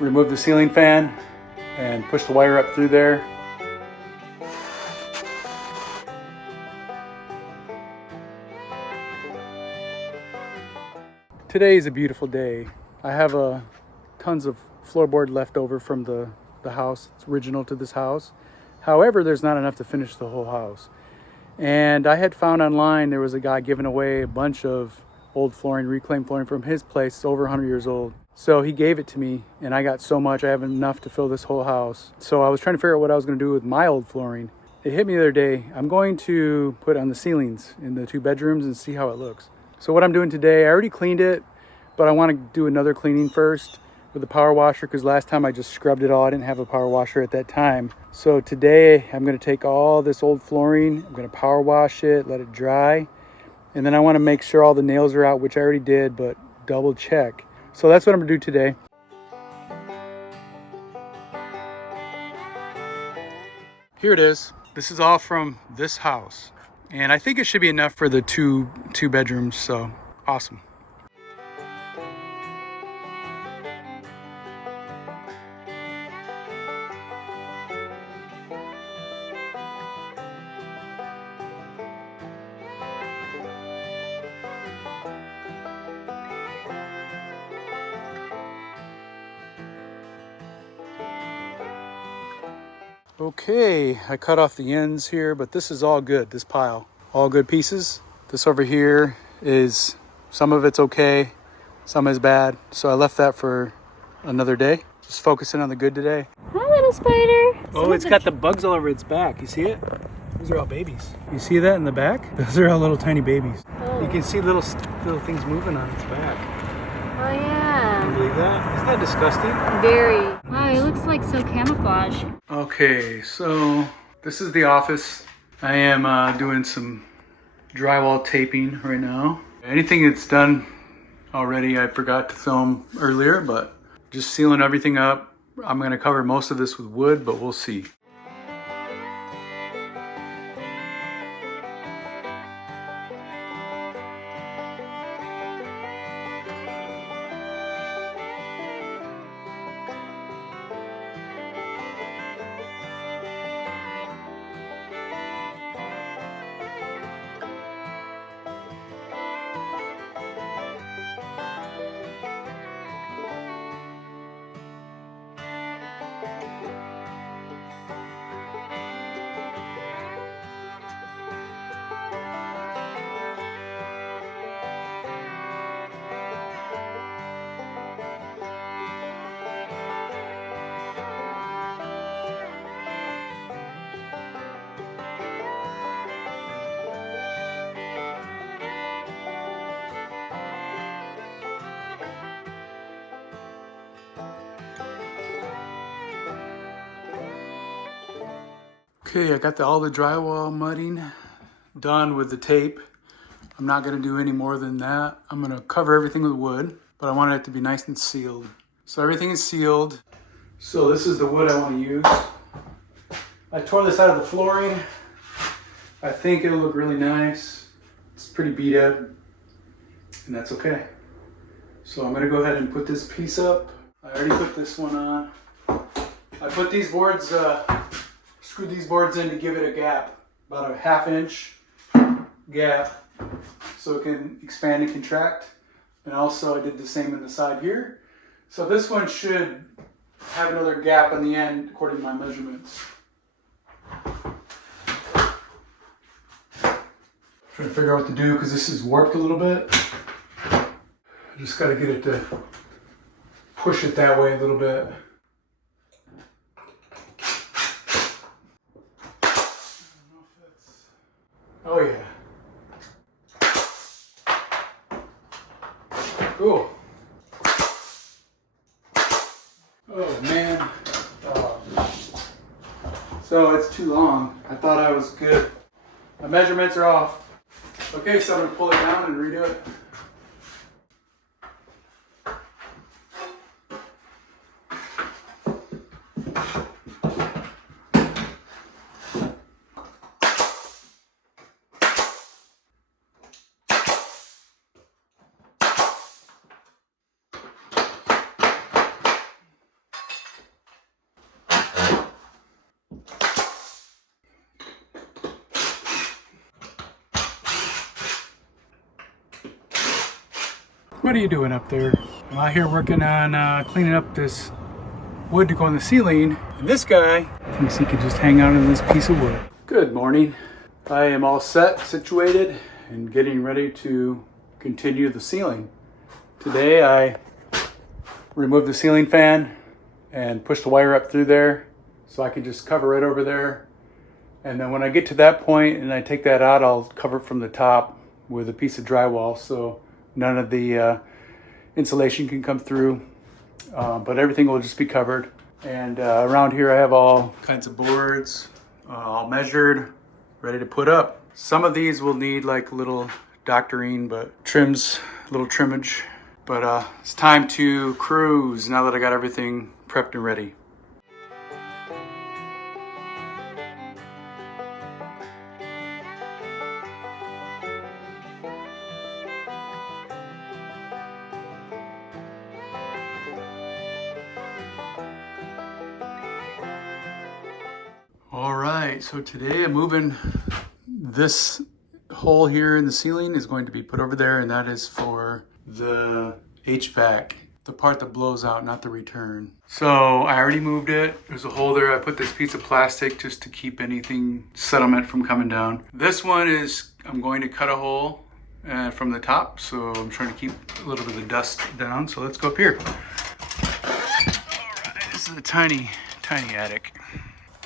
remove the ceiling fan and push the wire up through there. Today is a beautiful day. I have tons of floorboard left over from the house. It's original to this house. However, there's not enough to finish the whole house. And I had found online there was a guy giving away a bunch of old flooring, reclaimed flooring from his place. It's over 100 years old. So he gave it to me and I got so much, I have enough to fill this whole house. So I was trying to figure out what I was going to do with my old flooring. It hit me the other day. I'm going to put on the ceilings in the 2 bedrooms and see how it looks. So what I'm doing today, I already cleaned it, but I want to do another cleaning first with the power washer because last time I just scrubbed it all. I didn't have a power washer at that time. So today I'm going to take all this old flooring, I'm going to power wash it, let it dry, and then I want to make sure all the nails are out, which I already did, but double check. So that's what I'm going to do today. Here it is. This is all from this house. And I think it should be enough for the two bedrooms, so awesome. Okay, I cut off the ends here, but this is all good, this pile. All good pieces. This over here is, some of it's okay, some is bad. So I left that for another day. Just focusing on the good today. Hi, little spider. Oh, it's got the bugs all over its back. You see it? Those are all babies. You see that in the back? Those are all little tiny babies. Oh. You can see little things moving on its back. Oh, yeah. Can you believe that? Isn't that disgusting? Very. Wow, it looks like so camouflage. Okay, so this is the office. I am doing some drywall taping right now. Anything that's done already, I forgot to film earlier, but just sealing everything up. I'm going to cover most of this with wood, but we'll see. Okay, I got all the drywall mudding done with the tape. I'm not gonna do any more than that. I'm gonna cover everything with wood, but I want it to be nice and sealed. So everything is sealed. So this is the wood I wanna use. I tore this out of the flooring. I think it'll look really nice. It's pretty beat up, and that's okay. So I'm gonna go ahead and put this piece up. I already put this one on. I put these boards, screwed these boards in to give it a gap, about a 1/2 inch gap, so it can expand and contract. And also I did the same in the side here. So this one should have another gap on the end according to my measurements. Trying to figure out what to do because this is warped a little bit. I just got to get it to push it that way a little bit. Oh yeah. Cool. Oh man. So it's too long. I thought I was good. My measurements are off. Okay, so I'm gonna pull it down and redo it. What are you doing up there? I'm out here working on cleaning up this wood to go on the ceiling. And this guy thinks he could just hang out on this piece of wood. Good morning. I am all set, situated, and getting ready to continue the ceiling. Today I removed the ceiling fan and pushed the wire up through there so I can just cover it over there. And then when I get to that point and I take that out, I'll cover it from the top with a piece of drywall so none of the insulation can come through, but everything will just be covered. And around here I have all kinds of boards, all measured, ready to put up. Some of these will need like little doctoring, but little trimmage. But it's time to cruise now that I got everything prepped and ready. All right, so today I'm moving this hole here in the ceiling is going to be put over there, and that is for the HVAC, the part that blows out, not the return. So I already moved it. There's a hole there. I put this piece of plastic just to keep anything settlement from coming down. This one is, I'm going to cut a hole from the top, so I'm trying to keep a little bit of the dust down. So let's go up here. All right, this is a tiny attic.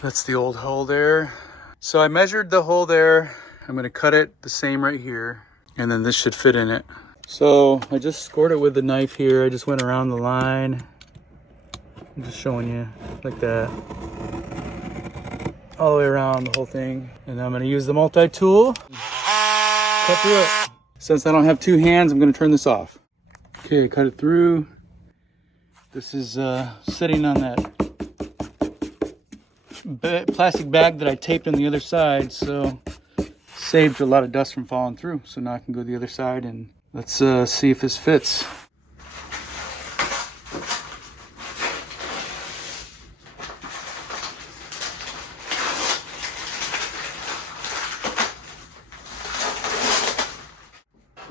That's the old hole there. So I measured the hole there. I'm gonna cut it the same right here, and then this should fit in it. So I just scored it with the knife here. I just went around the line. I'm just showing you like that. All the way around the whole thing. And then I'm gonna use the multi-tool. Cut through it. Since I don't have two hands, I'm gonna turn this off. Okay, cut it through. This is sitting on that plastic bag that I taped on the other side, so saved a lot of dust from falling through. So now I can go to the other side and let's see if this fits.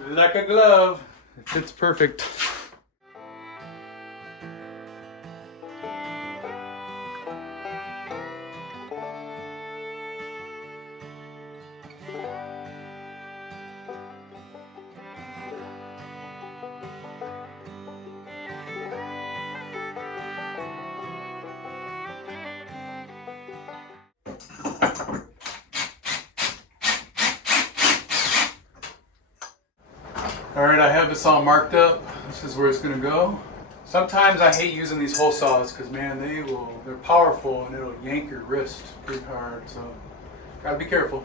Like a glove, it fits perfect. All right, I have this all marked up. This is where it's gonna go. Sometimes I hate using these hole saws because man, they're powerful and it'll yank your wrist pretty hard. So gotta be careful.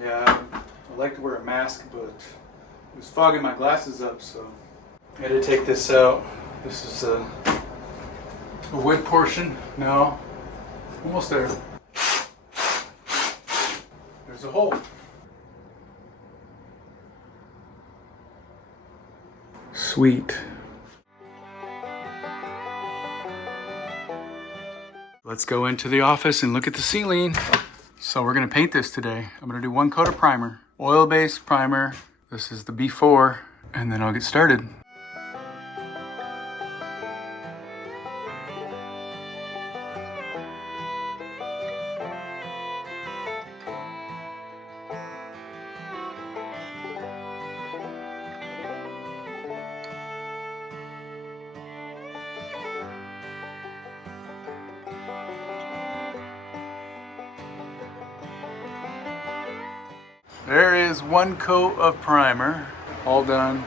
Yeah, I like to wear a mask, but it was fogging my glasses up, so I had to take this out. This is a wood portion. No, almost there. There's a hole. Sweet. Let's go into the office and look at the ceiling. So we're gonna paint this today. I'm gonna do one coat of primer, oil-based primer. This is the B4, and then I'll get started. There is one coat of primer, all done.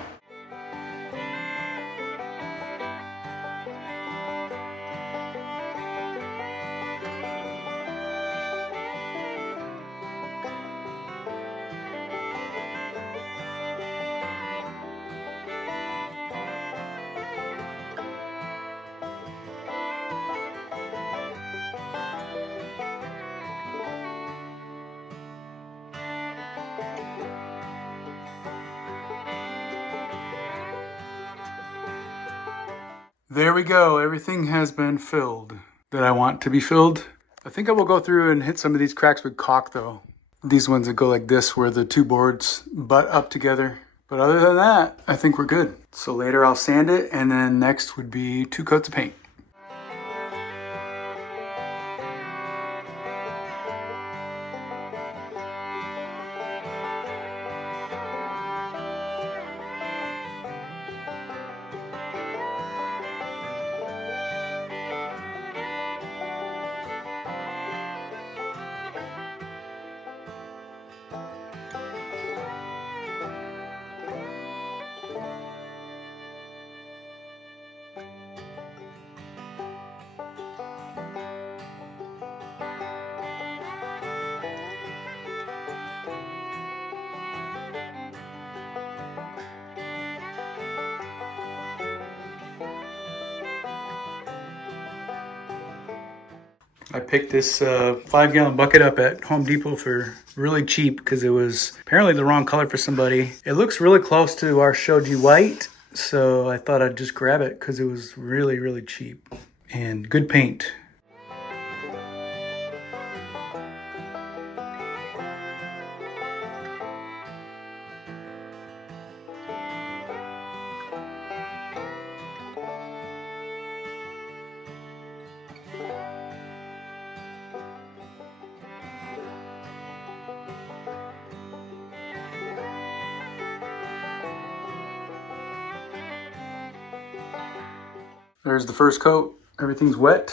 There we go. Everything has been filled that I want to be filled. I think I will go through and hit some of these cracks with caulk though. These ones that go like this where the two boards butt up together. But other than that, I think we're good. So later I'll sand it, and then next would be 2 coats of paint. I picked this 5-gallon bucket up at Home Depot for really cheap because it was apparently the wrong color for somebody. It looks really close to our Shoji white, so I thought I'd just grab it because it was really, really cheap and good paint. There's the first coat. Everything's wet.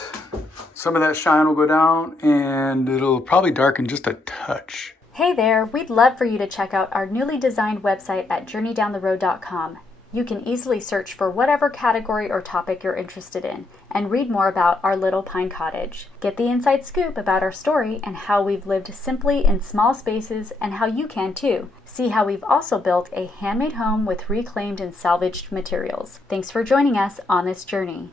Some of that shine will go down and it'll probably darken just a touch. Hey there, we'd love for you to check out our newly designed website at journeydowntheroad.com. You can easily search for whatever category or topic you're interested in and read more about our little pine cottage. Get the inside scoop about our story and how we've lived simply in small spaces and how you can too. See how we've also built a handmade home with reclaimed and salvaged materials. Thanks for joining us on this journey.